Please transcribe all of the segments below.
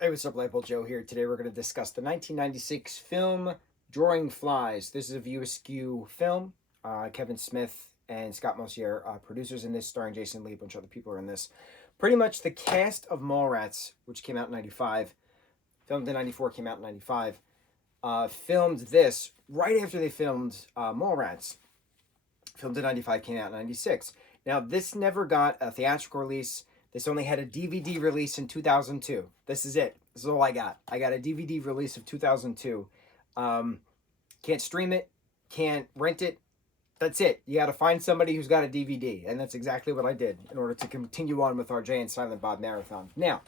Hey, what's up, lightboltjoe here. Today we're going to discuss the 1996 film Drawing Flies. This is a View Askew film. Kevin Smith and Scott Mosier, producers in this, starring Jason Lee. A bunch of other people are in this. Pretty much the cast of Mallrats, which came out in 95, filmed in 94, came out in 95, filmed this right after they filmed Mallrats. Filmed in 95, came out in 96. Now, this never got a theatrical release. This only had a DVD release in 2002. This is it. This is all I got. I got a DVD release of 2002. Can't stream it. Can't rent it. That's it. You got to find somebody who's got a DVD. And that's exactly what I did in order to continue on with our Jay and Silent Bob marathon. Now,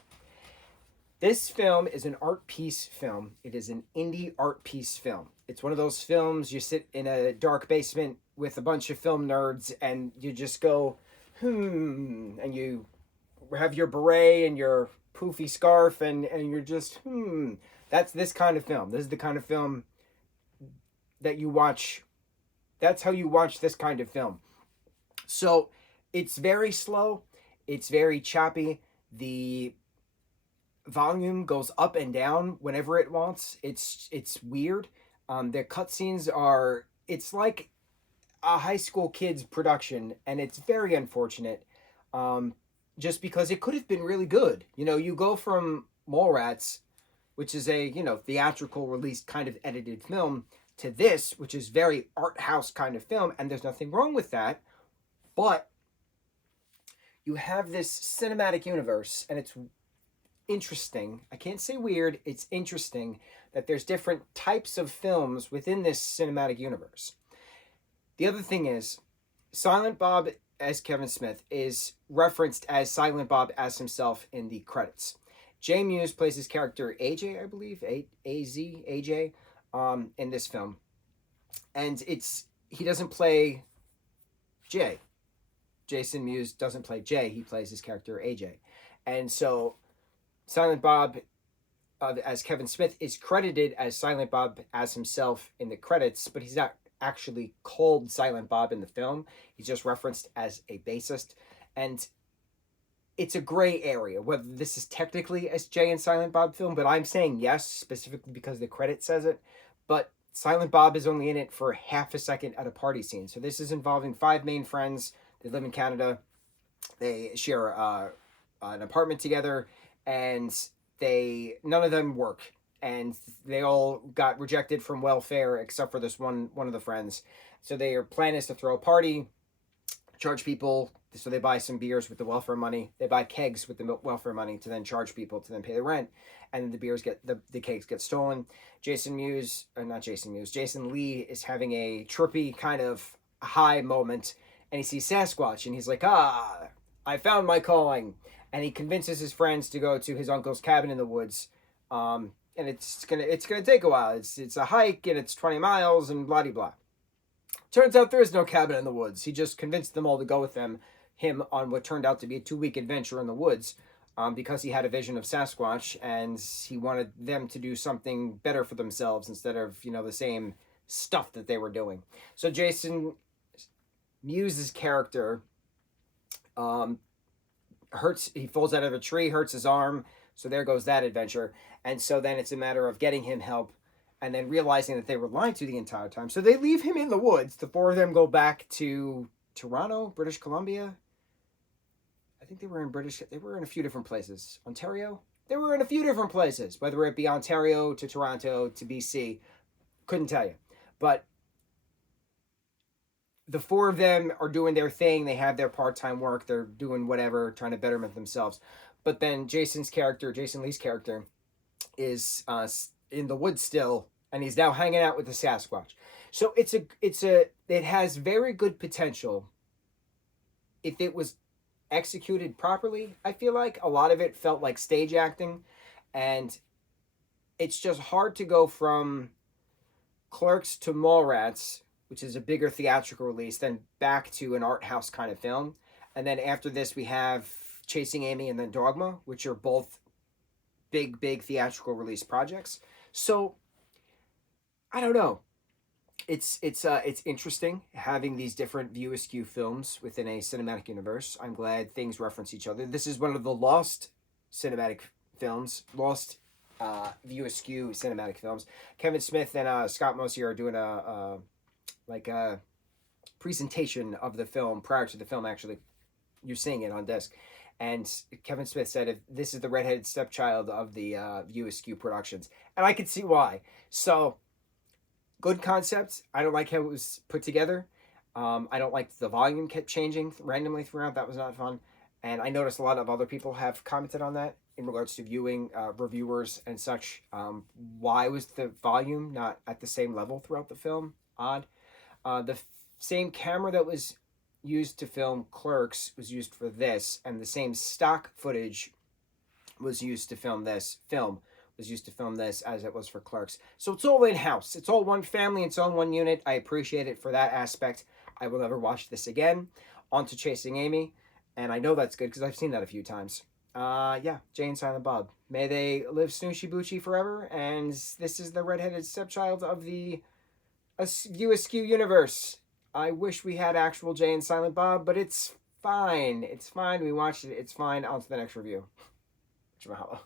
this film is an art piece film. It is an indie art piece film. It's one of those films you sit in a dark basement with a bunch of film nerds and you just go, and you have your beret and your poofy scarf and you're just, That's this kind of film. This is the kind of film that you watch. That's how you watch this kind of film. So it's very slow. It's very choppy. The volume goes up and down whenever it wants. It's weird. The cutscenes are, it's like a high school kid's production, and it's very unfortunate. Just because it could have been really good. You go from Mallrats, which is a theatrical released kind of edited film, to this, which is very art house kind of film, and there's nothing wrong with that, but you have this cinematic universe, and it's interesting. I can't say weird, it's interesting that there's different types of films within this cinematic universe. The other thing is, Silent Bob as Kevin Smith is referenced as Silent Bob as himself in the credits. Jay Muse plays his character AJ, I believe, A-Z, AJ, in this film. And he doesn't play Jay. Jason Muse doesn't play Jay, he plays his character AJ. And so Silent Bob as Kevin Smith is credited as Silent Bob as himself in the credits, but he's not actually called Silent Bob in the film. He's just referenced as a bassist. And it's a gray area whether this is technically a Jay and Silent Bob film, but I'm saying yes, specifically because the credit says it. But Silent Bob is only in it for half a second at a party scene. So this is involving 5 main friends. They live in Canada. They share an apartment together, and none of them work, and they all got rejected from welfare except for this one of the friends. So their plan is to throw a party, charge people. So they buy some beers with the welfare money. They buy kegs with the welfare money to then charge people to then pay the rent. And then the kegs get stolen. Jason Lee is having a trippy kind of high moment, and he sees Sasquatch, and he's like, I found my calling. And he convinces his friends to go to his uncle's cabin in the woods. And it's gonna take a while. It's a hike, and it's 20 miles, and blah blah. Turns out there is no cabin in the woods. He just convinced them all to go with him on what turned out to be a 2-week adventure in the woods, because he had a vision of Sasquatch, and he wanted them to do something better for themselves instead of the same stuff that they were doing. So Jason Muse's character he falls out of a tree, hurts his arm, so there goes that adventure. And so then it's a matter of getting him help and then realizing that they were lying to the entire time. So they leave him in the woods. The 4 of them go back to Toronto, British Columbia. I think they were in a few different places. Ontario? They were in a few different places, whether it be Ontario to Toronto to BC. Couldn't tell you. But the 4 of them are doing their thing. They have their part-time work. They're doing whatever, trying to betterment themselves. But then Jason Lee's character, is in the woods still, and he's now hanging out with the Sasquatch. So it has very good potential if it was executed properly. I feel like a lot of it felt like stage acting, and it's just hard to go from Clerks to Mallrats, which is a bigger theatrical release, then back to an art house kind of film. And then after this, we have Chasing Amy and then Dogma, which are both big theatrical release projects. So I don't know. It's interesting having these different view askew films within a cinematic universe. I'm glad things reference each other. This is one of the lost cinematic films, Lost, View Askew cinematic films. Kevin Smith and Scott Mosier are doing a presentation of the film prior to the film actually. You're seeing it on disc. And Kevin Smith said, if this is the redheaded stepchild of the View Askew productions. And I could see why. So, good concept. I don't like how it was put together. I don't like the volume kept changing randomly throughout. That was not fun. And I noticed a lot of other people have commented on that in regards to viewing, reviewers and such. Why was the volume not at the same level throughout the film? Odd. The same camera that was used to film Clerks was used for this, and the same stock footage was used to film this as it was for Clerks. So it's all in-house. It's all one family. It's all one unit. I appreciate it for that aspect. I will never watch this again. On to Chasing Amy. And I know that's good because I've seen that a few times. Yeah, Jay and Silent Bob. May they live Snooshy Boochy forever. And this is the redheaded stepchild of the View Askew universe. I wish we had actual Jay and Silent Bob, but it's fine. It's fine. We watched it. It's fine. On to the next review. Mahalo.